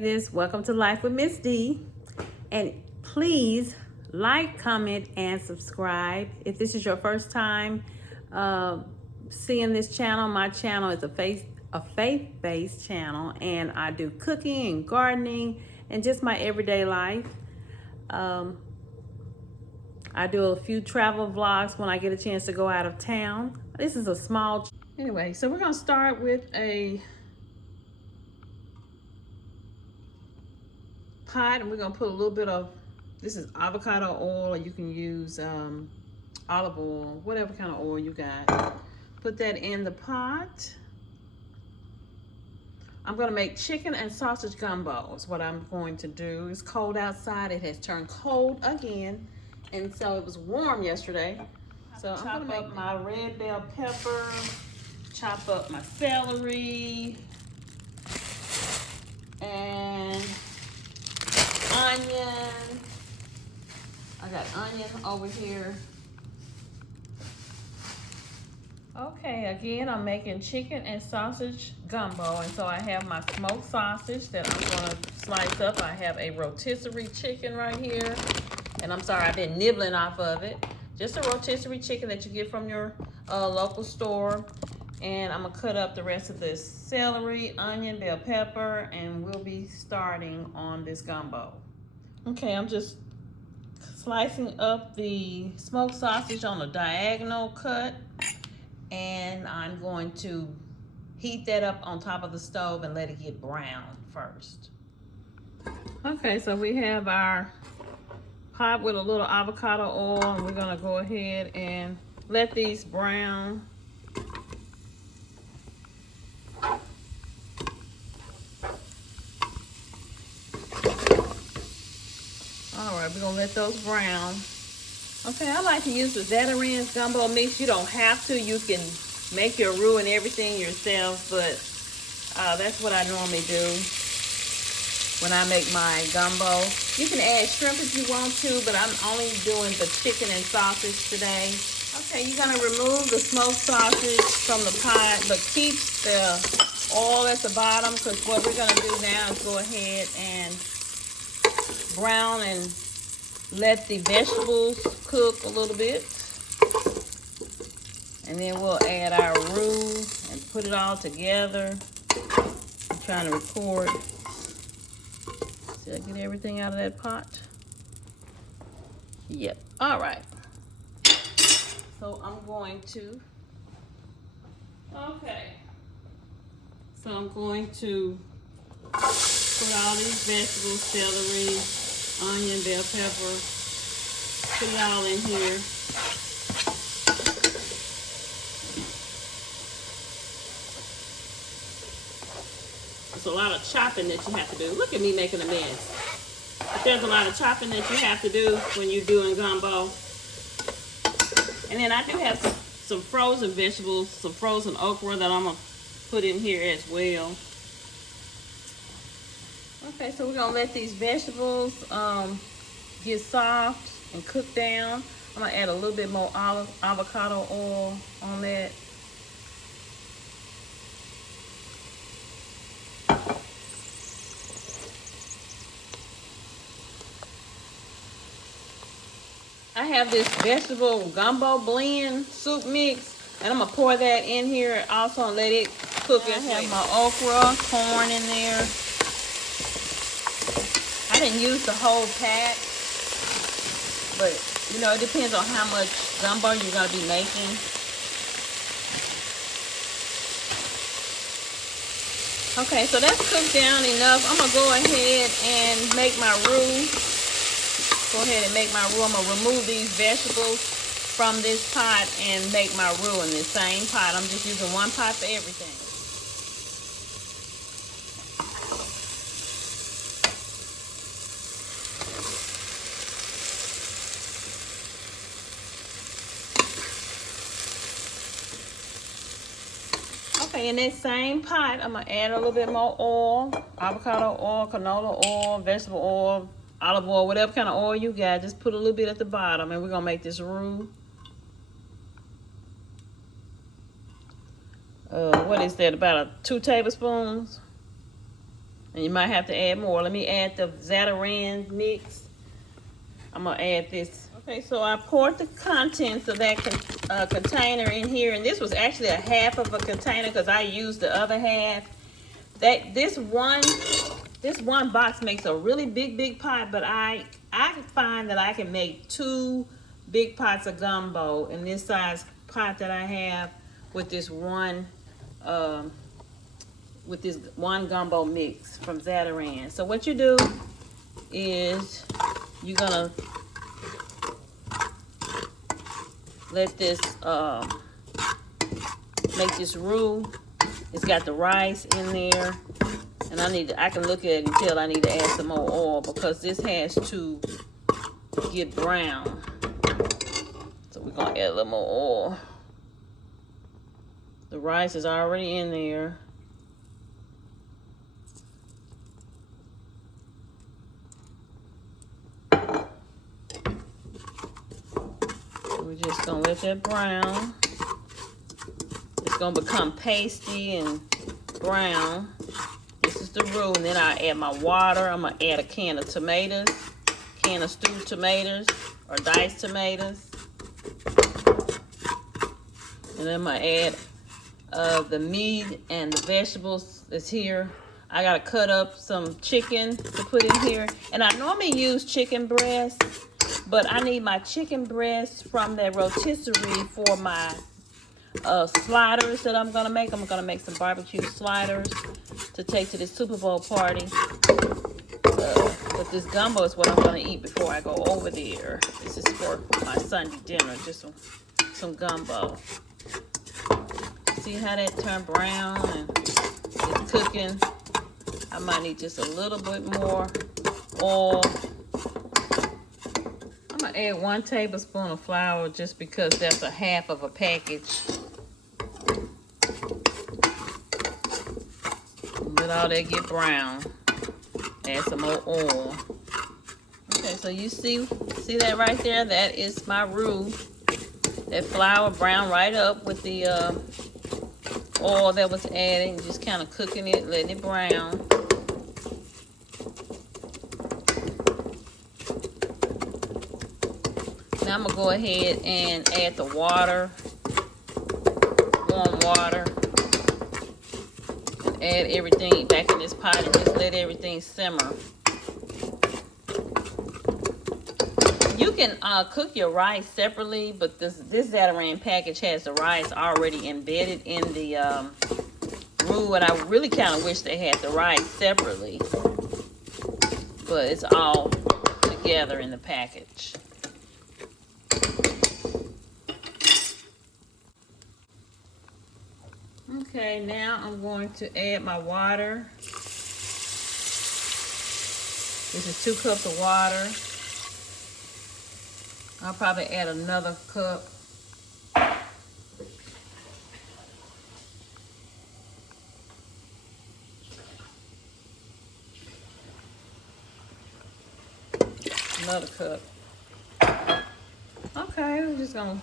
Welcome to Life with Miss D, and please like, comment, and subscribe. If this is your first time seeing this channel, my channel is a faith-based channel, and I do cooking and gardening and just my everyday life. I do a few travel vlogs when I get a chance to go out of town. This is a small anyway, so we're gonna start with a pot, and we're gonna put a little bit of, this is avocado oil, or you can use olive oil, whatever kind of oil you got. Put that in the pot. I'm gonna make chicken and sausage gumbo is what I'm going to do. It's cold outside. It has turned cold again, and so it was warm yesterday. So I'm gonna make my red bell pepper, chop up my celery, and onion. I got onion over here. Okay, again, I'm making chicken and sausage gumbo, and so I have my smoked sausage that I'm gonna slice up. I have a rotisserie chicken right here, and I'm sorry, I've been nibbling off of it. Just a rotisserie chicken that you get from your local store. And I'm gonna cut up the rest of this celery, onion, bell pepper, and we'll be starting on this gumbo. Okay, I'm just slicing up the smoked sausage on a diagonal cut, and I'm going to heat that up on top of the stove and let it get brown first. Okay, so we have our pot with a little avocado oil, and we're gonna go ahead and let these brown. Alright, we're gonna let those brown. Okay, I like to use the Zatarain's gumbo mix. You don't have to. You can make your roux and everything yourself, but that's what I normally do when I make my gumbo. You can add shrimp if you want to, but I'm only doing the chicken and sausage today. Okay, you're gonna remove the smoked sausage from the pot, but keep the oil at the bottom, because what we're gonna do now is go ahead and brown and let the vegetables cook a little bit, and then we'll add our roux and put it all together. I'm trying to record. Did I get everything out of that pot? Yep. All right. So I'm going to, so I'm going to put all these vegetables, celery, onion, bell pepper, put it all in here. It's a lot of chopping that you have to do. Look at me making a mess. But there's a lot of chopping that you have to do when you're doing gumbo. And then I do have some frozen vegetables, some frozen okra that I'm gonna put in here as well. Okay, so we're gonna let these vegetables get soft and cook down. I'm gonna add a little bit more avocado oil on that. I have this vegetable gumbo blend soup mix, and I'm gonna pour that in here also and let it cook. I have my okra, corn in there. I didn't use the whole pack, but you know, it depends on how much gumbo you're gonna be making. Okay, so that's cooked down enough. I'm gonna go ahead and make my roux. Go ahead and make my roux. I'm gonna remove these vegetables from this pot and make my roux in this same pot. I'm just using one pot for everything. Okay, in this same pot, I'm gonna add a little bit more oil, avocado oil, canola oil, vegetable oil, olive oil, whatever kind of oil you got. Just put a little bit at the bottom, and we're gonna make this roux. What is that? About 2 tablespoons. And you might have to add more. Let me add the Zatarain mix. I'm gonna add this. Okay, so I poured the contents of that container in here, and this was actually a half of a container because I used the other half. This one box makes a really big pot, but I find that I can make 2 big pots of gumbo in this size pot that I have with this one gumbo mix from Zatarain. So what you do is you're gonna let this make this roux. It's got the rice in there, and I can look at it and tell I need to add some more oil because this has to get brown. So we're gonna add a little more oil. The rice is already in there. We're just gonna let that brown. It's gonna become pasty and brown. This is the roux, and then I add my water. I'm gonna add a can of tomatoes, can of stewed tomatoes or diced tomatoes, and then I'm gonna add the meat and the vegetables that's here. I gotta cut up some chicken to put in here, and I normally use chicken breast. But I need my chicken breast from that rotisserie for my sliders that I'm gonna make. I'm gonna make some barbecue sliders to take to this Super Bowl party. But this gumbo is what I'm gonna eat before I go over there. This is for my Sunday dinner, just some gumbo. See how that turned brown and it's cooking? I might need just a little bit more oil. I'm gonna add 1 tablespoon of flour just because that's a half of a package. Let all that get brown. Add some more oil. Okay, so you see that right there? That is my roux. That flour brown right up with the oil that was added. Just kind of cooking it, letting it brown. Now I'm gonna go ahead and add the water, warm water, and add everything back in this pot and just let everything simmer. You can cook your rice separately, but this Zatarain package has the rice already embedded in the roux, and I really kind of wish they had the rice separately, but it's all together in the package. Okay, now I'm going to add my water. This is 2 cups of water. I'll probably add another cup. Another cup. Okay, we're just gonna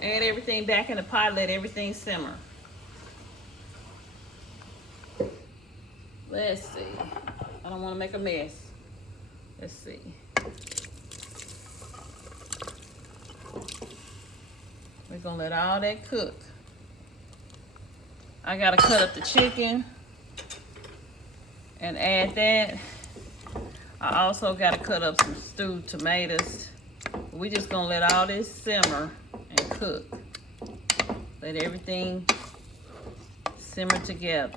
add everything back in the pot, let everything simmer. Let's see. I don't want to make a mess. Let's see. We're gonna let all that cook. I gotta cut up the chicken and add that. I also gotta cut up some stewed tomatoes. We're just gonna let all this simmer and cook. Let everything simmer together.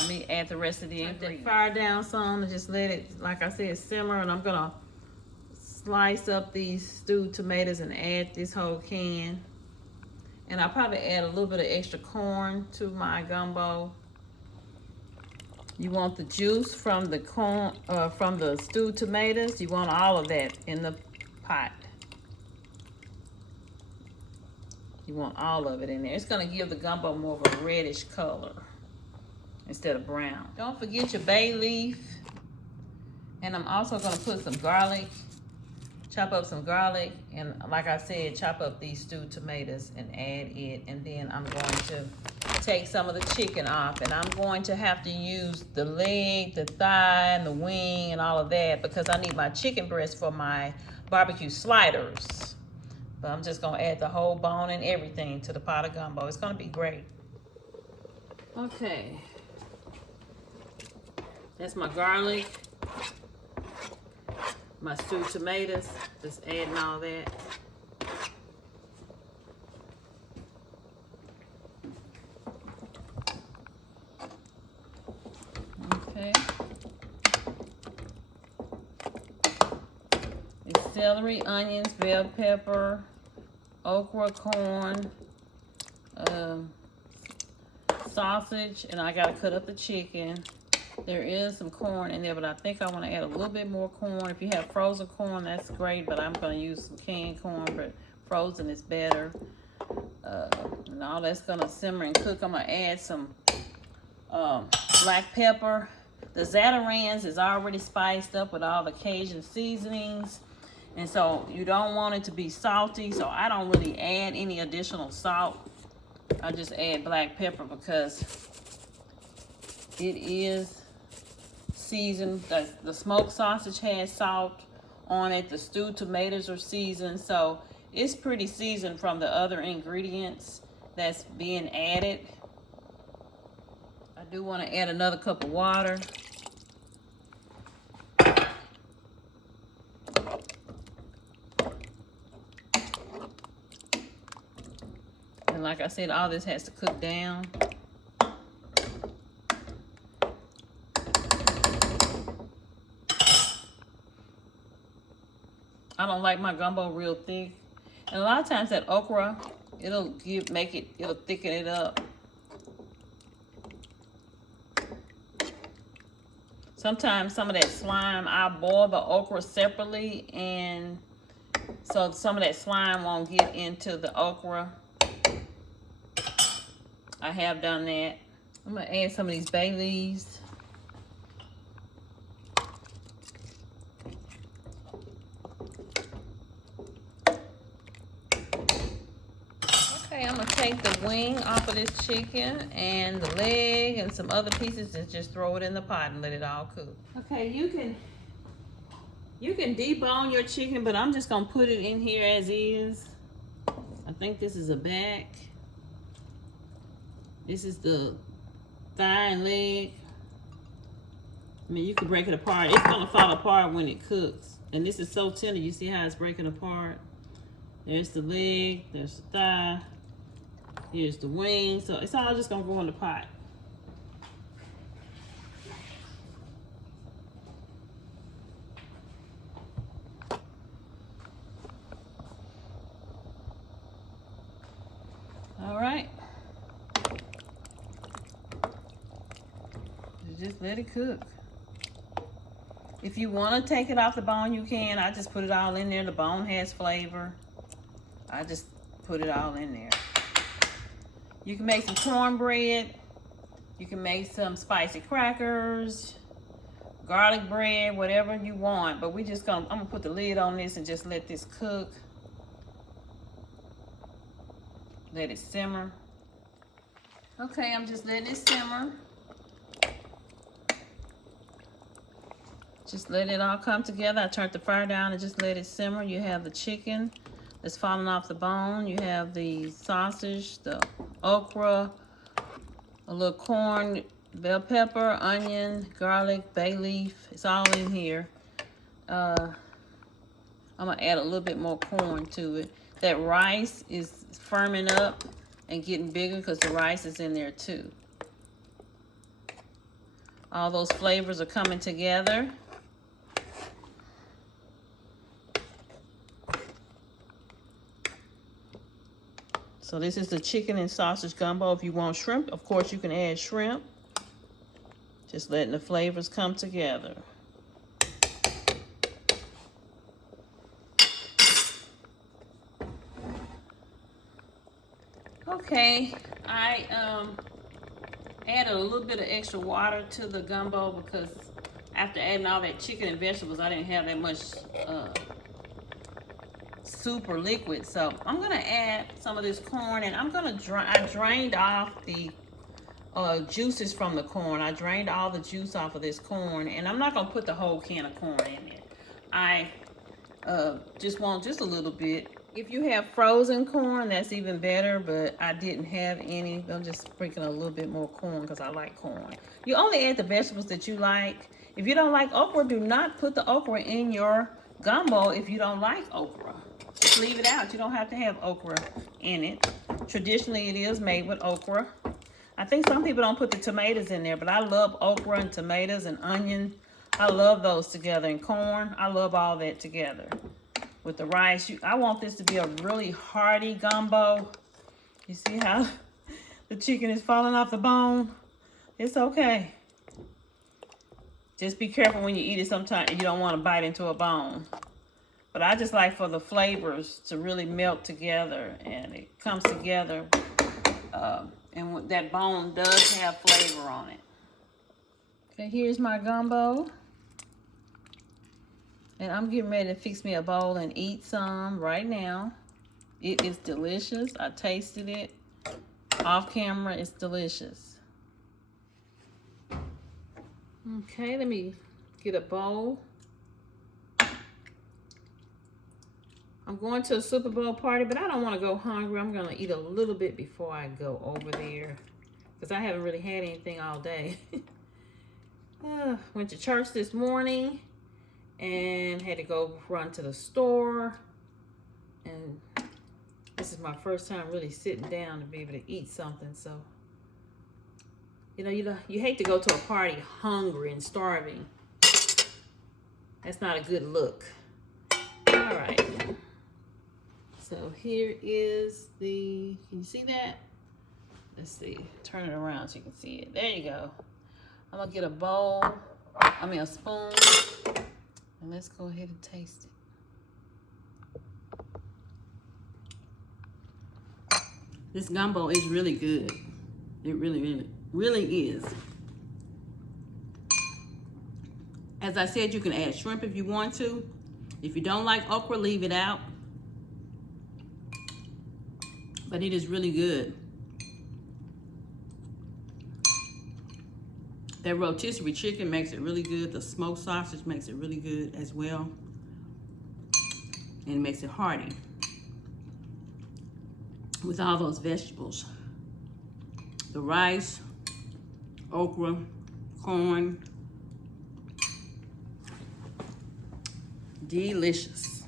Let me add the rest of the ingredients. Fire down some and just let it, like I said, simmer. And I'm gonna slice up these stewed tomatoes and add this whole can. And I'll probably add a little bit of extra corn to my gumbo. You want the juice from the corn, from the stewed tomatoes. You want all of that in the pot. You want all of it in there. It's gonna give the gumbo more of a reddish color instead of brown. Don't forget your bay leaf. And I'm also gonna put some garlic, chop up some garlic, and like I said, chop up these stewed tomatoes and add it. And then I'm going to take some of the chicken off, and I'm going to have to use the leg, the thigh, and the wing, and all of that because I need my chicken breast for my barbecue sliders. But I'm just gonna add the whole bone and everything to the pot of gumbo. It's gonna be great. Okay, that's my garlic, my stewed tomatoes, just adding all that. Okay. It's celery, onions, bell pepper, okra, corn, sausage, and I gotta cut up the chicken. There is some corn in there, but I think I want to add a little bit more corn. If you have frozen corn, that's great, but I'm going to use some canned corn, but frozen is better. And all that's going to simmer and cook. I'm going to add some black pepper. The Zatarans is already spiced up with all the Cajun seasonings, and so you don't want it to be salty, so I don't really add any additional salt. I just add black pepper because it is seasoned. The smoked sausage has salt on it. The stewed tomatoes are seasoned, so it's pretty seasoned from the other ingredients that's being added. I do want to add another cup of water. And like I said, all this has to cook down. I don't like my gumbo real thick. And a lot of times that okra, it'll thicken it up. Sometimes some of that slime, I boil the okra separately, and so some of that slime won't get into the okra. I have done that. I'm gonna add some of these bay leaves. Okay, I'm gonna take the wing off of this chicken and the leg and some other pieces and just throw it in the pot and let it all cook. Okay, you can debone your chicken, but I'm just gonna put it in here as is. I think this is a back. This is the thigh and leg. I mean, you can break it apart. It's gonna fall apart when it cooks. And this is so tender, you see how it's breaking apart? There's the leg, there's the thigh, here's the wing. So it's all just gonna go in the pot. All right. Just let it cook. If you want to take it off the bone, you can. I just put it all in there. The bone has flavor. I just put it all in there. You can make some cornbread. You can make some spicy crackers, garlic bread, whatever you want. But I'm gonna put the lid on this and just let this cook. Let it simmer. Okay, I'm just letting it simmer. Just let it all come together. I turned the fire down and just let it simmer. You have the chicken that's falling off the bone. You have the sausage, the okra, a little corn, bell pepper, onion, garlic, bay leaf. It's all in here. I'm gonna add a little bit more corn to it. That rice is firming up and getting bigger because the rice is in there too. All those flavors are coming together. So this is the chicken and sausage gumbo. If you want shrimp, of course you can add shrimp. Just letting the flavors come together. Okay, I added a little bit of extra water to the gumbo because after adding all that chicken and vegetables, I didn't have that much soup or liquid. So I'm gonna add some of this corn, and I drained off the juices from the corn. I drained all the juice off of this corn, and I'm not gonna put the whole can of corn in it. I just want just a little bit. If you have frozen corn, that's even better, but I didn't have any. I'm just sprinkling a little bit more corn because I like corn. You only add the vegetables that you like. If you don't like okra, do not put the okra in your gumbo if you don't like okra. Just leave it out. You don't have to have okra in it. Traditionally, it is made with okra. I think some people don't put the tomatoes in there, but I love okra and tomatoes and onion. I love those together, and corn. I love all that together. With the rice, I want this to be a really hearty gumbo. You see how the chicken is falling off the bone? It's okay. Just be careful when you eat it. Sometimes you don't want to bite into a bone. But I just like for the flavors to really melt together, and it comes together. And that bone does have flavor on it. Okay, here's my gumbo. And I'm getting ready to fix me a bowl and eat some right now. It is delicious. I tasted it off camera. It's delicious. Okay, let me get a bowl. I'm going to a Super Bowl party, but I don't want to go hungry. I'm going to eat a little bit before I go over there, because I haven't really had anything all day. Went to church this morning and had to go run to the store. And this is my first time really sitting down to be able to eat something. So, you hate to go to a party hungry and starving. That's not a good look. All right. So here is can you see that? Let's see, turn it around so you can see it. There you go. I'm gonna get a spoon, and let's go ahead and taste it. This gumbo is really good. It really is. As I said, you can add shrimp if you want to. If you don't like okra, leave it out. But it is really good. That rotisserie chicken makes it really good. The smoked sausage makes it really good as well. And it makes it hearty with all those vegetables. The rice, okra, corn. Delicious.